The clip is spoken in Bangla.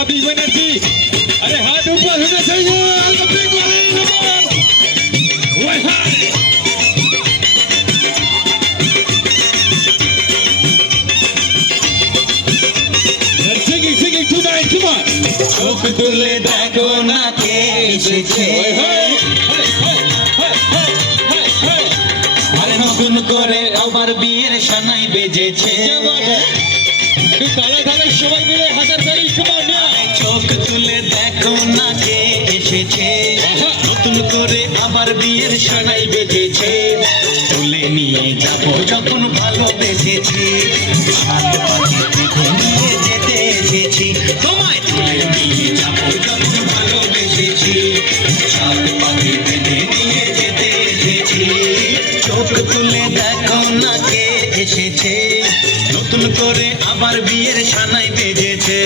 अभी बनर्जी अरे हाथ ऊपर होना चाहिए ब्रेक वाले नंबर वो हाय singing tonight come on চোখ তুলে দেখো না কে এসেছে আরে নতুন করে আবার বিয়ের সানাই বেজেছে কালা কালা সবাই মিলে হাজার তালি come on now চোখ তুলে দেখো না কে এসেছে নতুন করে আবার বিয়ের সানাই বেজেছে তুলে নিয়ে যাব যখন ভালোবেসেছি সাত পাখি থেকে নিয়ে যেতে এসেছি তোমায় তুলে নিয়ে যাব যখন ভালোবেসেছি সাত পাখি থেকে নিয়ে যেতে এসেছি চোখ তুলে দেখো না কে এসেছে নতুন করে আবার বিয়ের সানাই বেজেছে